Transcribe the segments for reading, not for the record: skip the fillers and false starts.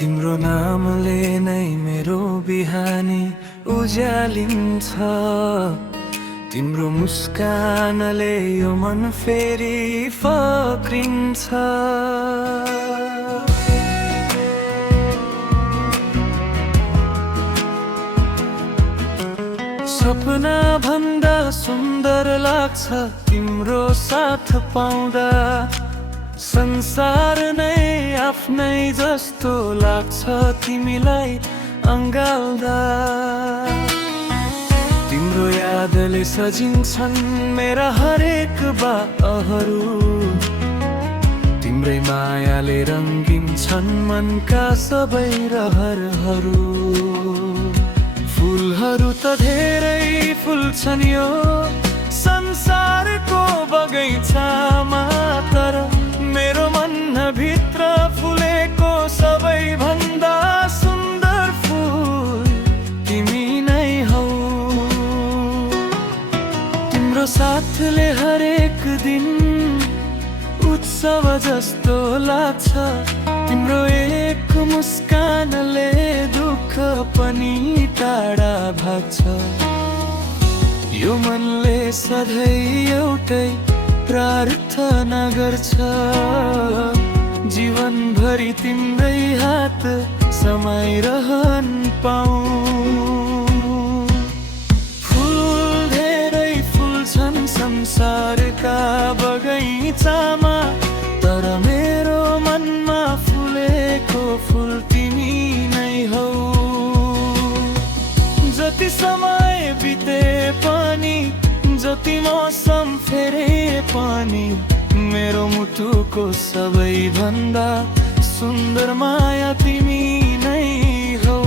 तिम्रो नामले नै मेरो बिहानी उज्यालिन्छ। तिम्रो मुस्कानले यो मन फेरि फक्रिन्छ। सपना भन्दा सुन्दर लाग्छ तिम्रो साथ पाउँदा। संसार नै आफ्नै जस्तो लाग्छ तिमीलाई अँगाल्दा। तिम्रो यादले सजिन्छन् मेरा हरेक बाहहरू। तिम्रै मायाले रङ्गिन्छन् मनका सबै रहरहरू। फुलहरू त धेरै फुल्छन् यो संसारको बगैँचामा, तर मेरो मनभित्र फुलेको सबैभन्दा सुन्दर फुल तिमी नै हौ। तिम्रो साथले हरेक दिन उत्सव जस्तो लाग्छ। तिम्रो एक मुस्कानले दुःख पनि टाढा भाग्छ। यो मनले सधैँ एउटै प्रार्थना गर्छ, जीवनभरि तिम्रै हात समाइरहन पाऊँ। फुल धेरै फुल्छन् संसारका बगैँचामा, तर मेरो मनमा फुलेको फुल तिमी नै हौ। जति समय बिते पनि, जति मौसम फेरे पनि, मेरो मुटुको सबैभन्दा सुन्दर माया तिमी नै हौ।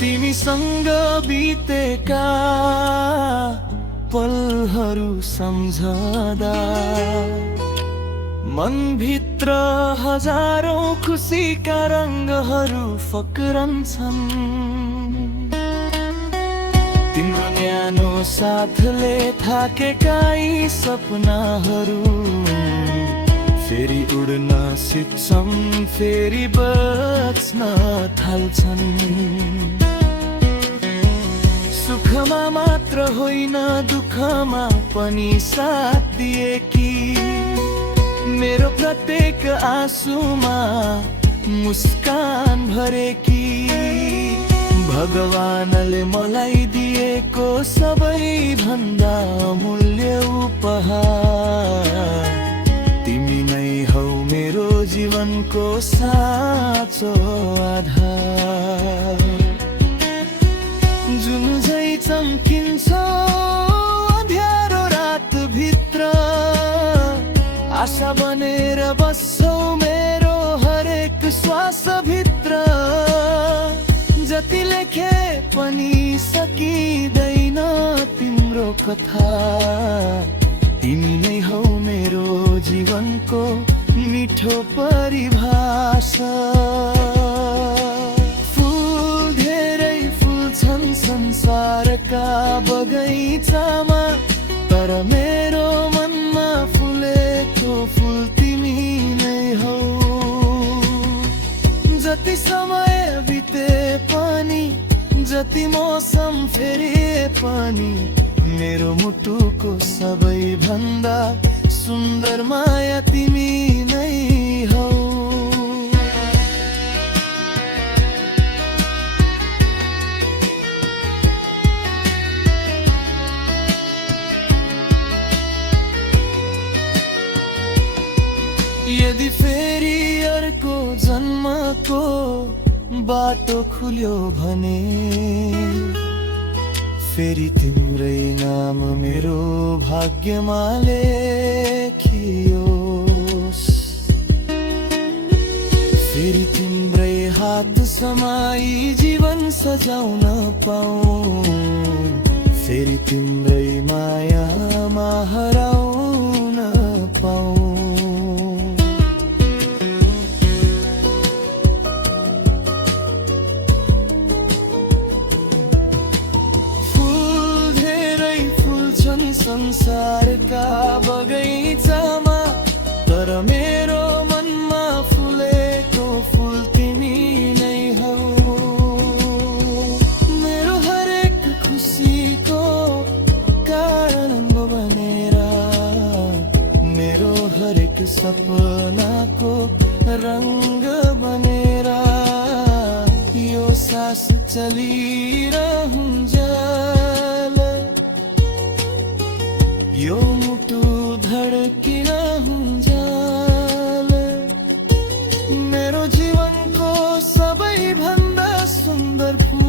तिमीसँग बितेका पलहरू सम्झदा मनभित्र हजारौं खुसीका रङ्गहरू फक्रन्छन्। तिम्रो न्यानो साथले थाकेका यी सपनाहरू फेरि उड्न सिक्छन्, फेरि बच्न थाल्छन्। सुखमा मात्र होइन दुःखमा पनि साथ दिएकी, मेरो प्रत्येक आँसुमा मुस्कान भरेकी। भगवानले मलाई दिएको सबैभन्दा अमूल्य उपहार तिमी नै हौ, मेरो जीवनको साँचो आधार। जुन झै चम्किन्छ अँध्यारो रात भित्र, आशा बनेर बस्छौ मेरो हरेक श्वास भित्र। जति लेखे पनि सकिँदैन तिम्रो कथा, तिमी नै हौ मेरो जीवनको मिठो परिभाषा। फुल धेरै फुल्छन् संसारका बगैँचामा, तर मेरो मनमा फुलेको फुल तिमी नै हौ। जति समय बिते पनि, जति मौसम फेरे पनि, मेरो मुटुको सबैभन्दा सुन्दर माया तिमी नै हौ। यदि फेरि अर्को जन्मको बाटो खुल्यो भने, फेरि तिम्रै नाम मेरो भाग्यमा लेखियोस्। फेरि तिम्रै हात समाई जीवन सजाउन पाऊँ, फेरि तिम्रै मायामा हराउन पाऊँ। संसारका बगैँचामा, तर मेरो मनमा फुलेको फुल तिमी नै हौ। मेरो हरेक खुसीको कारण बनेर, मेरो हरेक सपनाको रंग बनेर, यो सास चलिरहुन्जेल, यो मुटु धड्किरहुन्जेल। मेरो जीवनको सबैभन्दा सुन्दर फुल